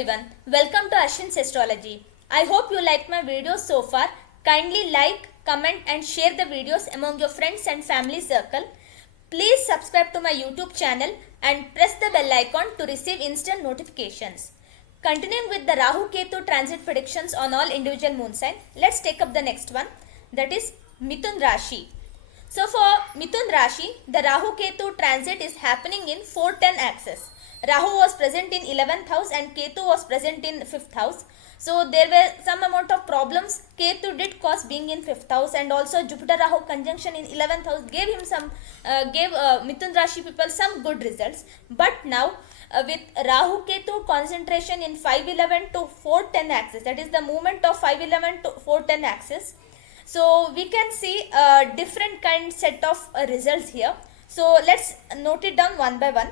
everyone, welcome to Ashwin's Astrology. I hope you liked my videos so far. Kindly like, comment and share the videos among your friends and family circle. Please subscribe to my YouTube channel and press the bell icon to receive instant notifications. Continuing with the Rahu-Ketu Transit predictions on all individual moon signs, let's take up the next one, that is Mithun Rashi. So for Mithun Rashi, the Rahu-Ketu transit is happening in 410 axis. Rahu was present in 11th house and Ketu was present in 5th house. So there were some amount of problems Ketu did cause being in 5th house, and also Jupiter Rahu conjunction in 11th house gave Mithun Rashi people some good results. But now with Rahu Ketu concentration in 511 to 410 axis, that is the movement of 511 to 410 axis. So we can see a different kind set of results here. So let's note it down one by one.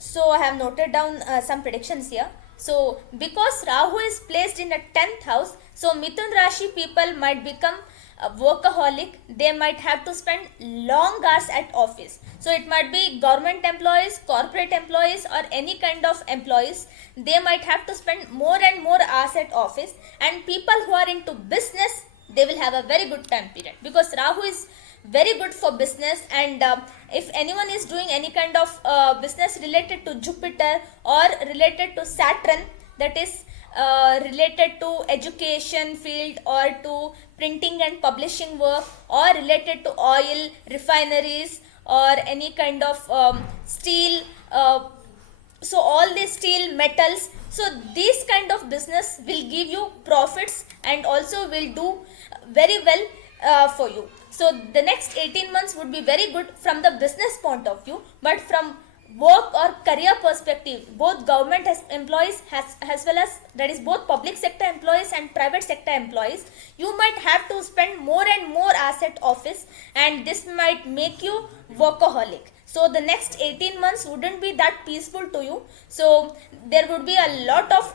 So I have noted down some predictions here. So because Rahu is placed in a 10th house, so Mithun Rashi people might become a workaholic. They might have to spend long hours at office. So it might be government employees, corporate employees or any kind of employees. They might have to spend more and more hours at office, and people who are into business, they will have a very good time period because Rahu is very good for business. And if anyone is doing any kind of business related to Jupiter or related to Saturn, that is related to education field or to printing and publishing work, or related to oil refineries or any kind of steel, so all these steel metals, so these kind of business will give you profits and also will do very well for you. So the next 18 months would be very good from the business point of view, but from work or career perspective, both government employees as well as, that is both public sector employees and private sector employees, you might have to spend more and more hours at office, and this might make you workaholic. So the next 18 months wouldn't be that peaceful to you. So there would be a lot of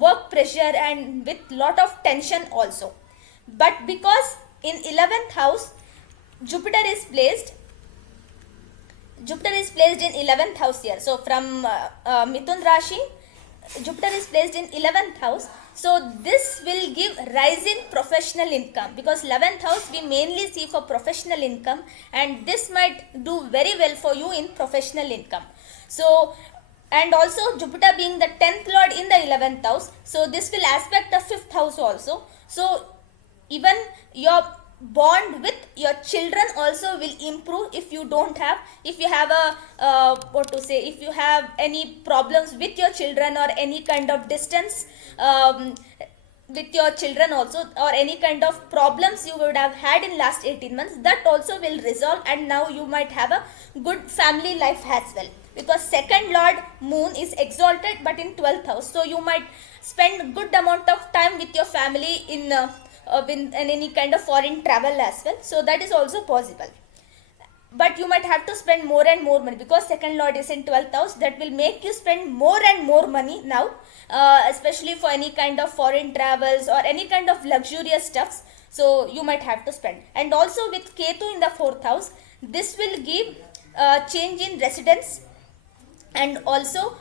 work pressure and with lot of tension also. But because in 11th house Jupiter is placed in 11th house here. So from Mithun Rashi, Jupiter is placed in 11th house. So this will give rise in professional income, because 11th house we mainly see for professional income, and this might do very well for you in professional income. So, and also Jupiter being the 10th lord in the 11th house, so this will aspect the 5th house also. So even your bond with your children also will improve. If you have if you have any problems with your children or any kind of distance with your children also, or any kind of problems you would have had in last 18 months, that also will resolve, and now you might have a good family life as well, because second lord moon is exalted but in 12th house, so you might spend good amount of time with your family in any kind of foreign travel as well. So that is also possible. But you might have to spend more and more money, because second lord is in 12th house. That will make you spend more and more money now, especially for any kind of foreign travels or any kind of luxurious stuffs. So you might have to spend. And also with Ketu in the 4th house, this will give change in residence, and also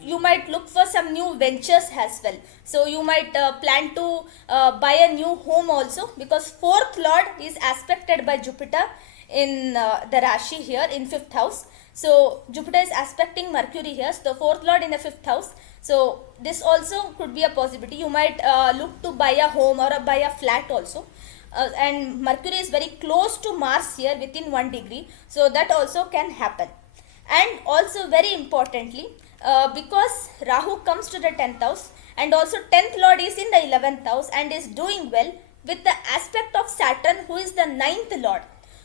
you might look for some new ventures as well. So you might plan to buy a new home also, because 4th lord is aspected by Jupiter in the Rashi here in 5th house. So Jupiter is aspecting Mercury here, so the 4th lord in the 5th house. So this also could be a possibility. You might look to buy a home or buy a flat also. And Mercury is very close to Mars here within 1 degree, so that also can happen. And also very importantly, because Rahu comes to the 10th house, and also 10th lord is in the 11th house and is doing well with the aspect of Saturn, who is the 9th lord.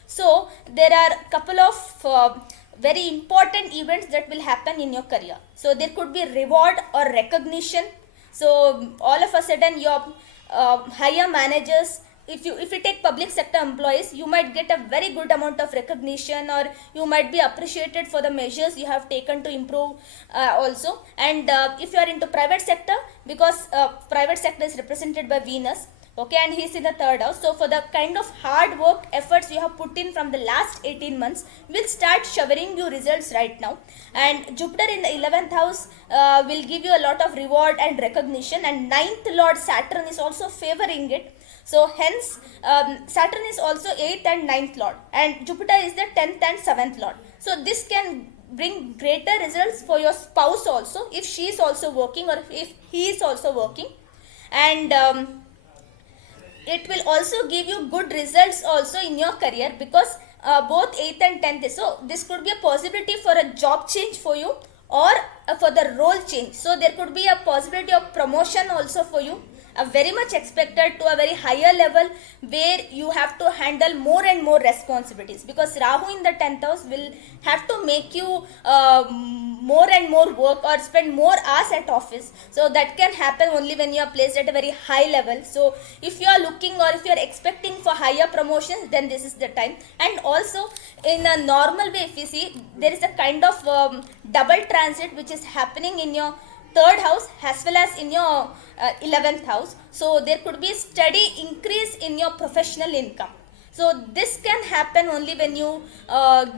So there are a couple of very important events that will happen in your career. So there could be reward or recognition. So all of a sudden your higher managers, if you take public sector employees, you might get a very good amount of recognition, or you might be appreciated for the measures you have taken to improve also. And if you are into private sector, because private sector is represented by Venus, Okay, and he's in the third house. So for the kind of hard work efforts you have put in from the last 18 months will start showering you results right now. And Jupiter in the 11th house will give you a lot of reward and recognition, and ninth lord Saturn is also favoring it. So hence Saturn is also 8th and ninth lord, and Jupiter is the 10th and 7th lord. So this can bring greater results for your spouse also, if she is also working or if he is also working. And it will also give you good results also in your career, because both 8th and 10th, so this could be a possibility for a job change for you, or for the role change. So there could be a possibility of promotion also for you, very much expected to a very higher level, where you have to handle more and more responsibilities, because Rahu in the 10th house will have to make you more and more work or spend more hours at office. So that can happen only when you are placed at a very high level. So if you are looking or if you are expecting for higher promotions, then this is the time. And also in a normal way, if you see, there is a kind of double transit which is happening in your third house as well as in your 11th house. So there could be a steady increase in your professional income. So this can happen only when you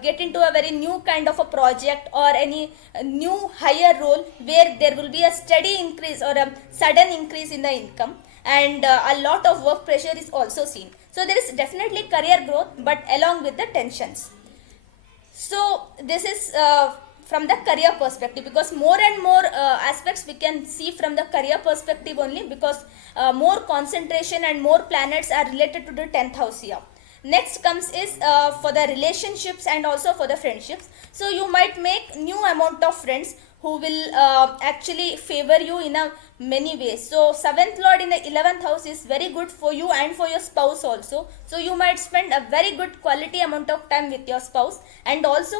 get into a very new kind of a project or any new higher role, where there will be a steady increase or a sudden increase in the income, and a lot of work pressure is also seen. So there is definitely career growth, but along with the tensions. So this is from the career perspective, because more and more aspects we can see from the career perspective only, because more concentration and more planets are related to the 10th house here. Next comes is for the relationships and also for the friendships. So you might make new amount of friends who will actually favor you in a many ways. So 7th lord in the 11th house is very good for you and for your spouse also. So you might spend a very good quality amount of time with your spouse. And also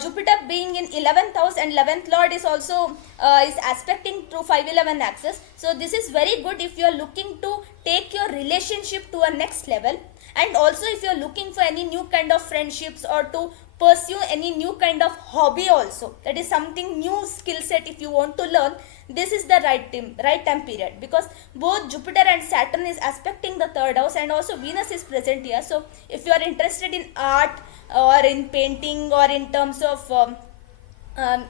Jupiter being in 11th house, and 11th lord is also is aspecting through 511 axis. So this is very good if you are looking to take your relationship to a next level, and also if you are looking for any new kind of friendships or to pursue any new kind of hobby also, that is something new skill set if you want to learn, this is the right time period, because both Jupiter and Saturn is aspecting the third house, and also Venus is present here. So if you are interested in art or in painting or in terms of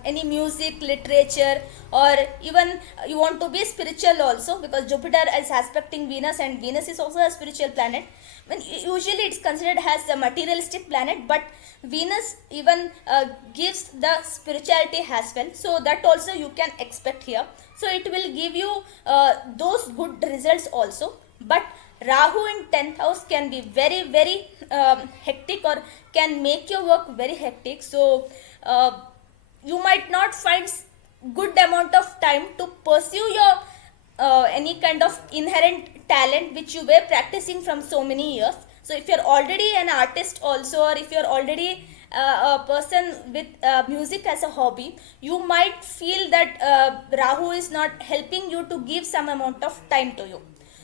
any music, literature, or even you want to be spiritual also, because Jupiter is aspecting Venus and Venus is also a spiritual planet. When usually it's considered as a materialistic planet, but Venus even gives the spirituality as well. So that also you can expect here. So it will give you those good results also. But Rahu in 10th house can be very hectic, or can make your work very hectic. So you might not find good amount of time to pursue your any kind of inherent talent which you were practicing from so many years. So if you're already an artist also, or if you're already a person with music as a hobby, you might feel that Rahu is not helping you to give some amount of time to you,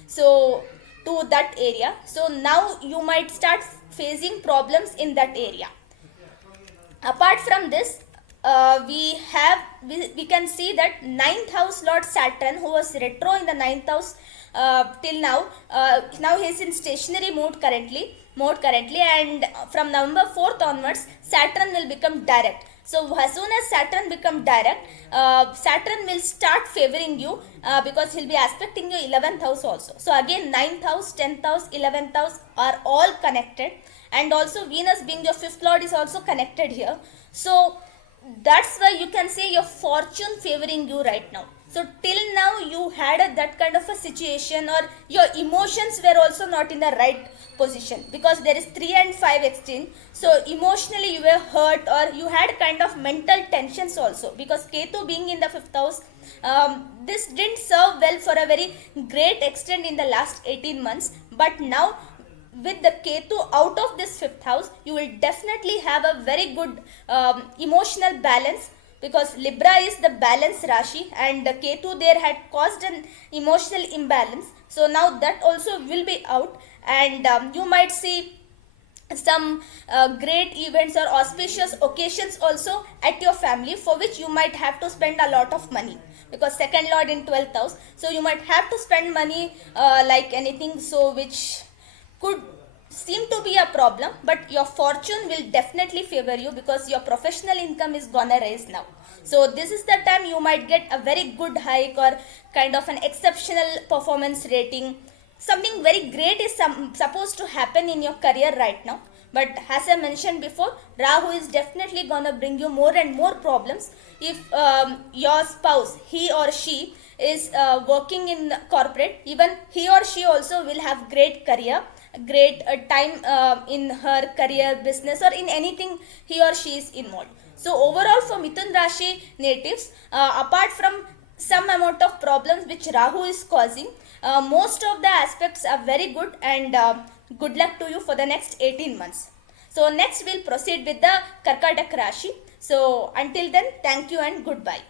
so to that area. So now you might start facing problems in that area. Apart from this, we can see that ninth house lord Saturn, who was retro in the ninth house till now, now he is in stationary mode currently, and from November 4th onwards Saturn will become direct. So as soon as Saturn become direct, Saturn will start favoring you because he'll be aspecting your 11th house also. So again 9th house, 10th house, 11th house are all connected, and also Venus being your 5th lord is also connected here. So that's why you can say your fortune favoring you right now. So till now you had that kind of a situation, or your emotions were also not in the right position, because there is 3 and 5 exchange. So emotionally you were hurt, or you had kind of mental tensions also, because Ketu being in the 5th house, this didn't serve well for a very great extent in the last 18 months. But now with the Ketu out of this 5th house, you will definitely have a very good emotional balance, because Libra is the balance rashi, and the Ketu there had caused an emotional imbalance. So now that also will be out, and you might see some great events or auspicious occasions also at your family, for which you might have to spend a lot of money, because second lord in 12th house. So you might have to spend money like anything, so which could seem to be a problem, but your fortune will definitely favor you because your professional income is gonna rise now. So this is the time you might get a very good hike or kind of an exceptional performance rating. Something very great is supposed to happen in your career right now. But as I mentioned before, Rahu is definitely gonna bring you more and more problems if your spouse, he or she, is working in corporate. Even he or she also will have great career, great time in her career, business, or in anything he or she is involved. So overall, for Mithun Rashi natives, apart from some amount of problems which Rahu is causing, most of the aspects are very good, and good luck to you for the next 18 months. So next we'll proceed with the Karkatak Rashi. So until then, thank you and goodbye.